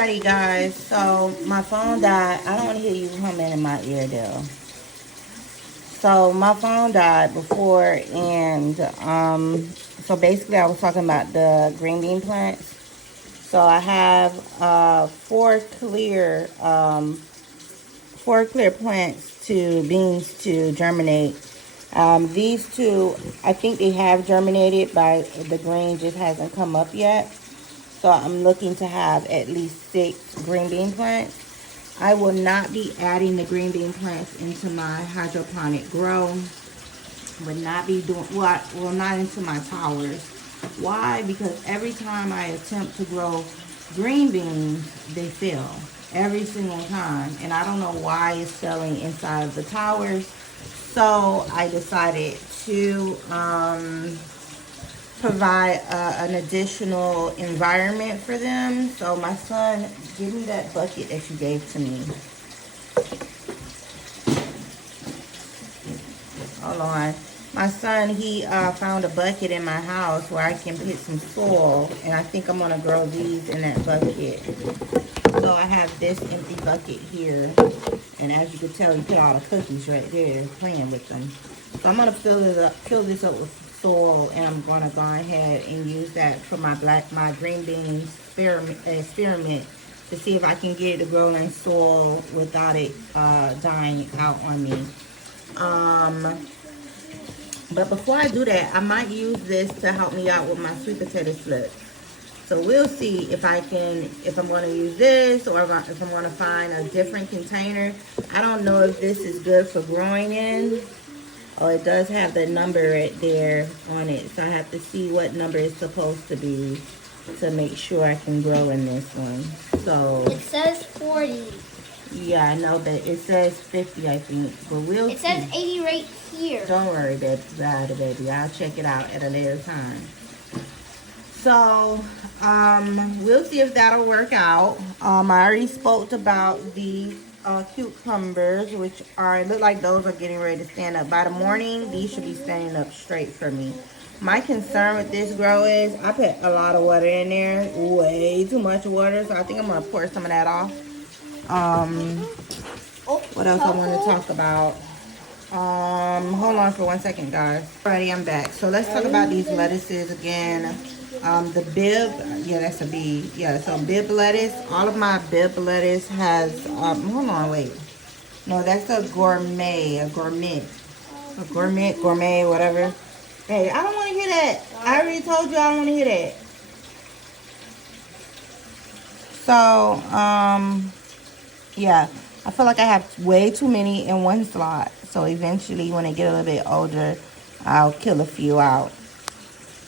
Alrighty, guys. So my phone died. I don't want to hear you humming in my ear, though. So my phone died before, and so basically I was talking about the green bean plants. So I have four clear plants to beans to germinate. These two, I think they have germinated, but the green just hasn't come up yet. So I'm looking to have at least 6 green bean plants. I will not be adding the green bean plants into my hydroponic grow. Would not be doing, well, not into my towers. Why? Because every time I attempt to grow green beans, they fail. Every single time. And I don't know why it's failing inside of the towers. So I decided to provide an additional environment for them. So my son, give me that bucket that you gave to me. Hold on. My son, he found a bucket in my house where I can put some soil, and I think I'm going to grow these in that bucket. So I have this empty bucket here, and as you can tell, he put all the cookies right there, playing with them. So I'm going to fill this up with soil, and I'm going to go ahead and use that for my green beans experiment to see if I can get it to grow in soil without it dying out on me. But before I do that, I might use this to help me out with my sweet potato slips. So we'll see if I'm going to use this or if I'm going to find a different container. I don't know if this is good for growing in. Oh, it does have the number right there on it. So I have to see what number it's supposed to be to make sure I can grow in this one. So it says 40. Yeah, I know, but it says 50, I think. But we'll see. It says 80 right here. Don't worry, baby. I'll check it out at a later time. So, we'll see if that'll work out. I already spoke about the cucumbers, which look like those are getting ready to stand up. By the morning, these should be standing up straight for me. My concern with this grow is I put a lot of water in there, way too much water, so I think I'm going to pour some of that off. What else I want to talk about? Hold on for 1 second, guys. Alrighty, I'm back. So let's talk about these lettuces again. The bib, yeah, that's a B. Yeah, so bib lettuce. All of my bib lettuce has, hold on, wait. No, that's a gourmet, whatever. Hey, I don't want to hear that. I already told you I don't want to hear that. So, yeah, I feel like I have way too many in one slot. So eventually, when they get a little bit older, I'll kill a few out.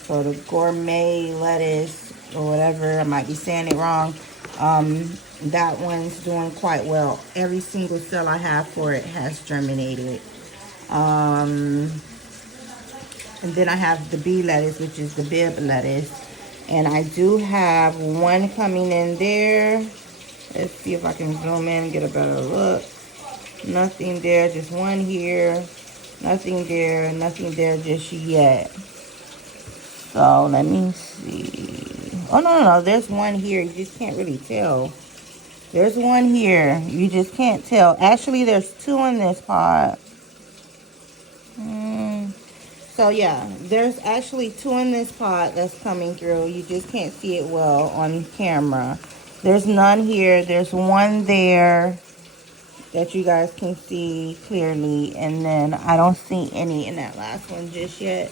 So the gourmet lettuce or whatever, I might be saying it wrong, that one's doing quite well. Every single cell I have for it has germinated. And then I have the bee lettuce, which is the bib lettuce. And I do have one coming in there. Let's see if I can zoom in and get a better look. Nothing there, just one here. Nothing there just yet. So let me see. Oh, no, there's one here. You just can't really tell. There's one here. You just can't tell. Actually, there's 2 in this pot. So, yeah, there's actually 2 in this pot that's coming through. You just can't see it well on camera. There's none here. There's one there that you guys can see clearly. And then I don't see any in that last one just yet.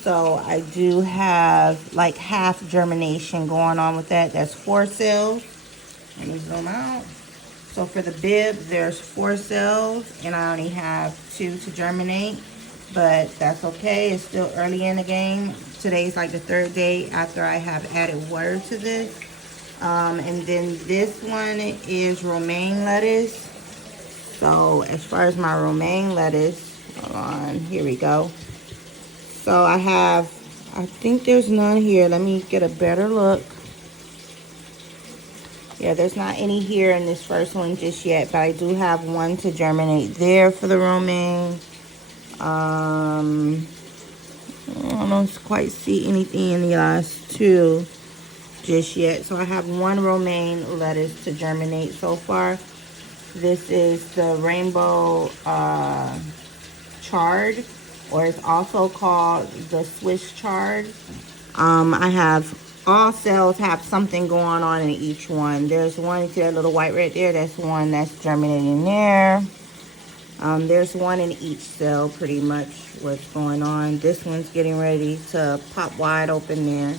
So I do have like half germination going on with that. That's 4 cells. Let me zoom out. So for the bib, there's 4 cells. And I only have 2 to germinate. But that's okay. It's still early in the game. Today's like the 3rd day after I have added water to this. And then this one is romaine lettuce. So as far as my romaine lettuce, hold on, here we go. So I think there's none here. Let me get a better look. Yeah, there's not any here in this first one just yet, but I do have one to germinate there for the romaine. I don't quite see anything in the last 2. just yet. So I have one romaine lettuce to germinate so far. This is the rainbow chard, or it's also called the Swiss chard. I have, all cells have something going on in each one. There's one, see that little white right there? That's one that's germinating there. There's one in each cell, pretty much what's going on. This one's getting ready to pop wide open there.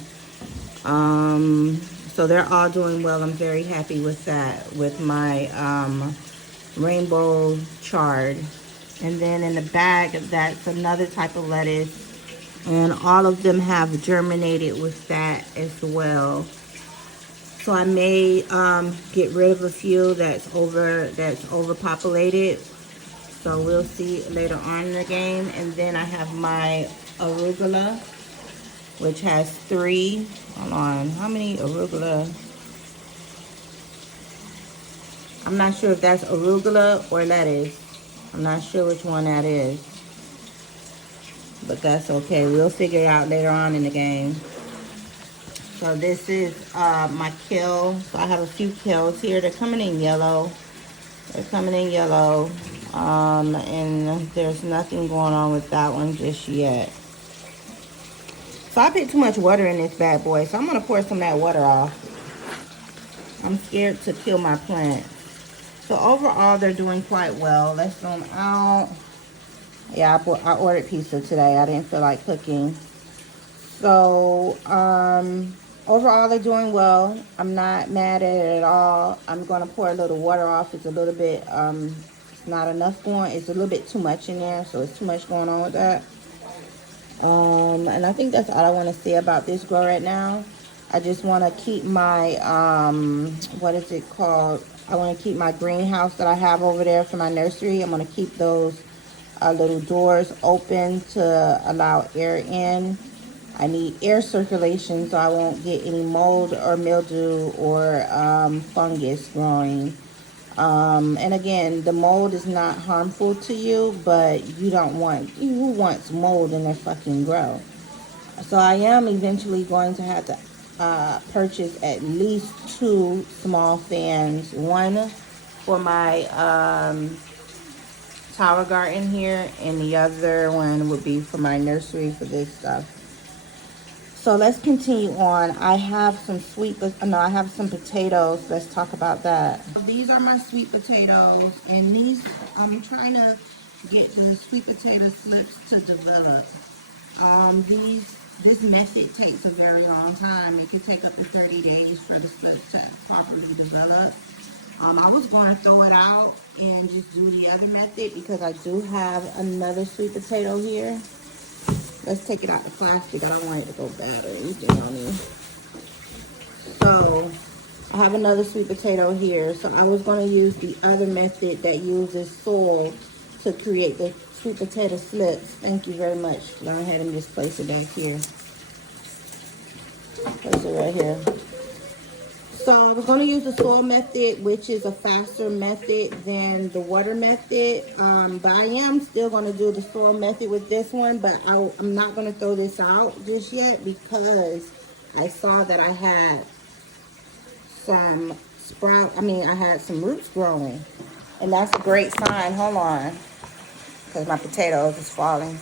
So they're all doing well. I'm very happy with that, with my rainbow chard. And then in the bag, that's another type of lettuce. And all of them have germinated with that as well. So I may get rid of a few that's overpopulated. So we'll see later on in the game. And then I have my arugula, which has 3. Hold on, how many arugula? I'm not sure if that's arugula or lettuce. I'm not sure which one that is. But that's okay. We'll figure it out later on in the game. So this is my kale. So I have a few kales here. They're coming in yellow. They're coming in yellow. And there's nothing going on with that one just yet. So I put too much water in this bad boy. So I'm going to pour some of that water off. I'm scared to kill my plant. So overall, they're doing quite well. Let's zoom out. Yeah, I ordered pizza today. I didn't feel like cooking. So, overall, they're doing well. I'm not mad at it at all. I'm going to pour a little water off. It's a little bit, it's not enough going. It's a little bit too much in there, so it's too much going on with that. And I think that's all I want to say about this grow right now. I just want to keep my, what is it called? I want to keep my greenhouse that I have over there for my nursery. I'm going to keep those little doors open to allow air in. I need air circulation so I won't get any mold or mildew or fungus growing. And again, the mold is not harmful to you, but you don't want, who wants mold in their fucking grow? So I am eventually going to have to purchase at least 2 small fans. One for my tower garden here, and the other one would be for my nursery for this stuff. So let's continue on. I have some I have some potatoes. Let's talk about that. These are my sweet potatoes, and these, I'm trying to get the sweet potato slips to develop. This method takes a very long time. It could take up to 30 days for the slips to properly develop. I was going to throw it out and just do the other method because I do have another sweet potato here. Let's take it out the plastic. I don't want it to go bad or anything on me. So I have another sweet potato here. So I was going to use the other method that uses soil to create the sweet potato slips. Thank you very much. Go ahead and just place it back here. Place it right here. So I was going to use the soil method, which is a faster method than the water method. But I am still going to do the soil method with this one. But I'm not going to throw this out just yet because I saw that I had some I had some roots growing. And that's a great sign. Hold on. Because my potatoes is falling.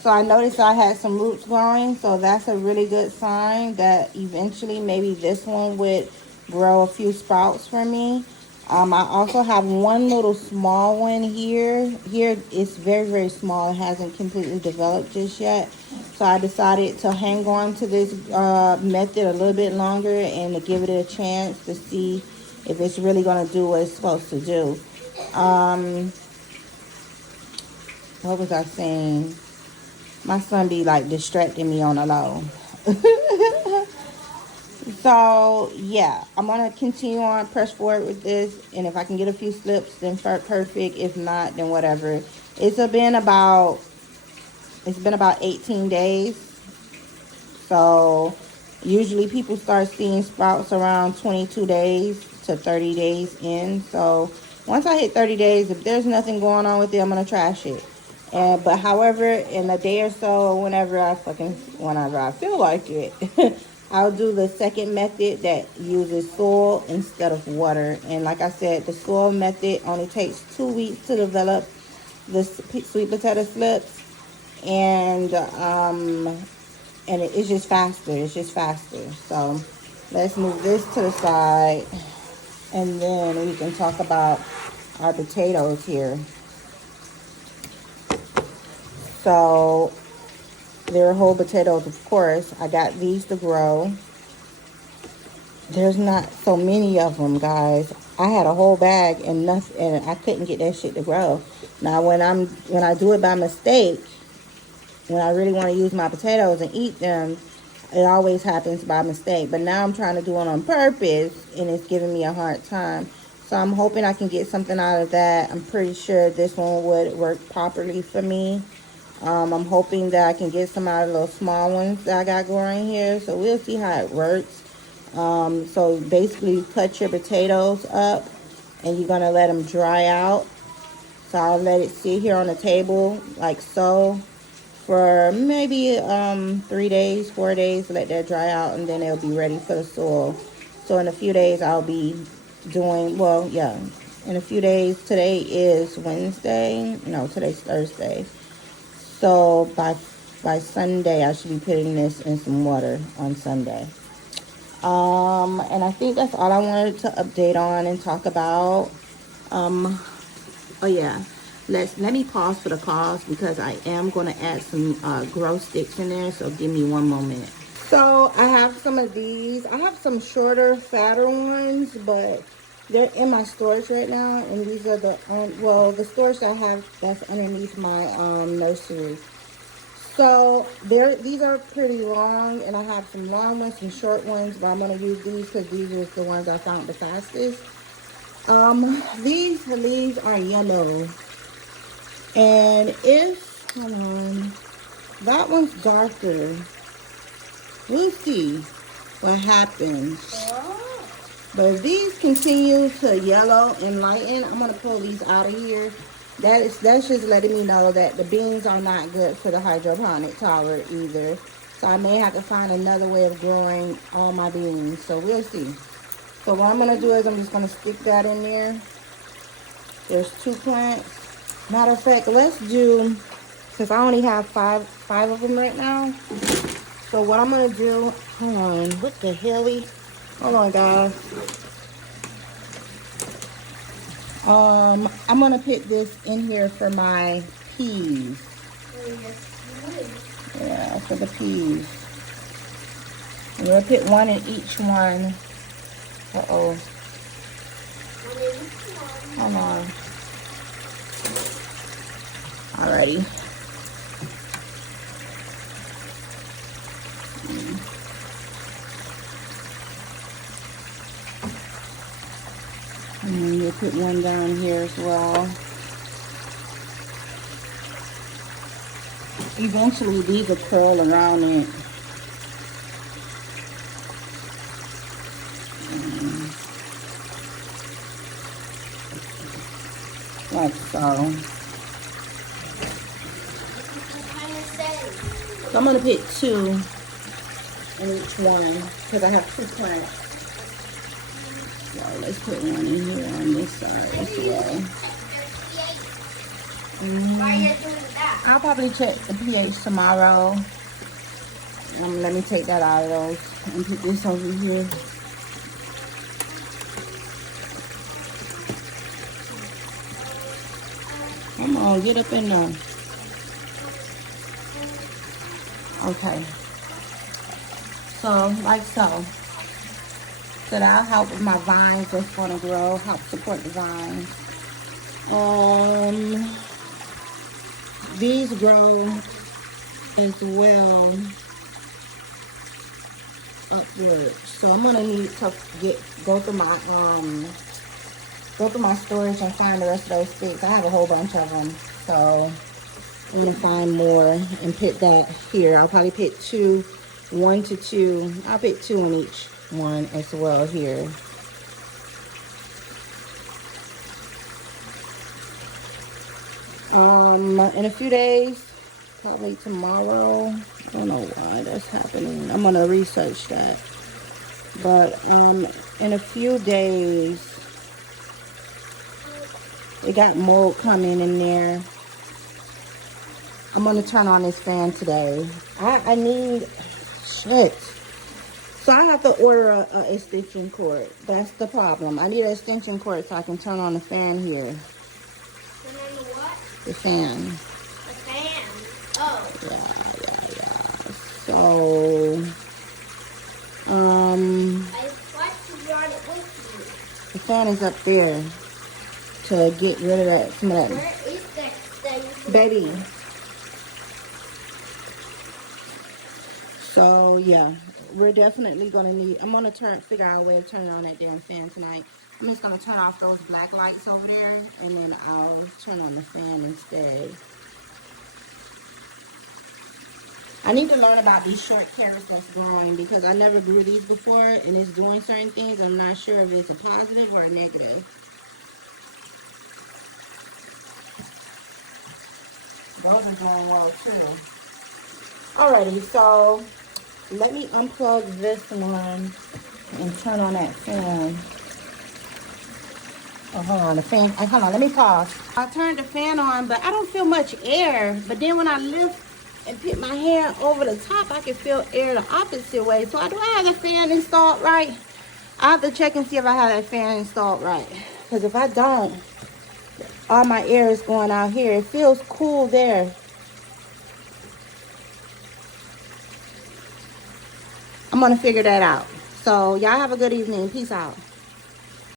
So I noticed I had some roots growing, so that's a really good sign that eventually maybe this one would grow a few sprouts for me. I also have one little small one here. Here it's very, very small. It hasn't completely developed just yet. So I decided to hang on to this method a little bit longer and to give it a chance to see if it's really going to do what it's supposed to do. What was I saying? My son be like distracting me on the low. So yeah, I'm gonna continue on, press forward with this, and if I can get a few slips, then perfect. If not, then whatever. It's been about 18 days. So usually people start seeing sprouts around 22 days to 30 days in. So once I hit 30 days, if there's nothing going on with it, I'm gonna trash it. But however, in a day or so, whenever I feel like it, I'll do the second method that uses soil instead of water. And like I said, the soil method only takes 2 weeks to develop the sweet potato slips, and it's just faster. It's just faster. So let's move this to the side, and then we can talk about our potatoes here. So they're whole potatoes, of course. I got these to grow. There's not so many of them, guys. I had a whole bag and nothing, and I couldn't get that shit to grow. Now, when I do it by mistake, when I really want to use my potatoes and eat them, it always happens by mistake. But now I'm trying to do it on purpose, and it's giving me a hard time. So I'm hoping I can get something out of that. I'm pretty sure this one would work properly for me. I'm hoping that I can get some out of those small ones that I got growing here. So we'll see how it works. So basically you cut your potatoes up and you're going to let them dry out. So I'll let it sit here on the table like so for maybe 3 days, 4 days. Let that dry out, and then it'll be ready for the soil. So in a few days I'll be doing, well, yeah, in a few days. Today is Wednesday. No, today's Thursday. So by Sunday, I should be putting this in some water on Sunday. And I think that's all I wanted to update on and talk about. Oh yeah, let me pause for the cause because I am going to add some grow sticks in there. So give me one moment. So I have some of these. I have some shorter, fatter ones, but they're in my storage right now, and these are the the storage that I have that's underneath my nursery. So these are pretty long, and I have some long ones, some short ones, but I'm gonna use these because these are the ones I found the fastest. These leaves are yellow, and hold on, that one's darker. We'll see what happens. But if these continue to yellow and lighten, I'm going to pull these out of here. That's just letting me know that the beans are not good for the hydroponic tower either. So I may have to find another way of growing all my beans. So we'll see. So what I'm going to do is I'm just going to stick that in there. There's 2 plants. Matter of fact, let's do, since I only have five of them right now. So what I'm going to do, hold on, what the helly? Hold on, guys. I'm gonna put this in here for my peas. Yeah, for the peas. I'm gonna put one in each one. Uh-oh. Hold on. Alrighty. And then you'll put one down here as well. Eventually, these will curl around it. Like so. So I'm going to put 2 in each one because I have 2 plants. So let's put one in here on this side as well. I'll probably check the pH tomorrow. Let me take that out of those and put this over here. Come on, get up in there. Okay. So, like so. So that'll help with my vines that's going to grow, help support the vines. These grow as well upward. So I'm gonna need to go through my storage and find the rest of those sticks. I have a whole bunch of them, so I'm gonna find more and put that here. I'll probably put 1 to 2. I'll put 2 in each one as well here. In a few days Probably tomorrow. I don't know why that's happening. I'm gonna research that. But in a few days, it got mold coming in there. I'm gonna turn on this fan today. I need shit. So I have to order a extension cord. That's the problem. I need an extension cord so I can turn on the fan here. Turn on the what? The fan. The fan. Oh. Yeah. So, I thought you brought it with the fan is up there to get rid of that. Some of you. that. Where is that thing? Baby. So yeah, we're definitely gonna need. I'm gonna figure out a way of turning on that damn fan tonight. I'm just gonna turn off those black lights over there, and then I'll turn on the fan instead. I need to learn about these short carrots that's growing because I never grew these before, and it's doing certain things. I'm not sure if it's a positive or a negative. Those are doing well too. Alrighty, so let me unplug this one and turn on that fan. Oh, hold on, the fan. Hold on, let me pause. I turned the fan on, but I don't feel much air. But then when I lift and put my hand over the top, I can feel air the opposite way. So do I have the fan installed right? I have to check and see if I have that fan installed right. Because if I don't, all my air is going out here. It feels cool there. I'm going to figure that out. So y'all have a good evening. Peace out.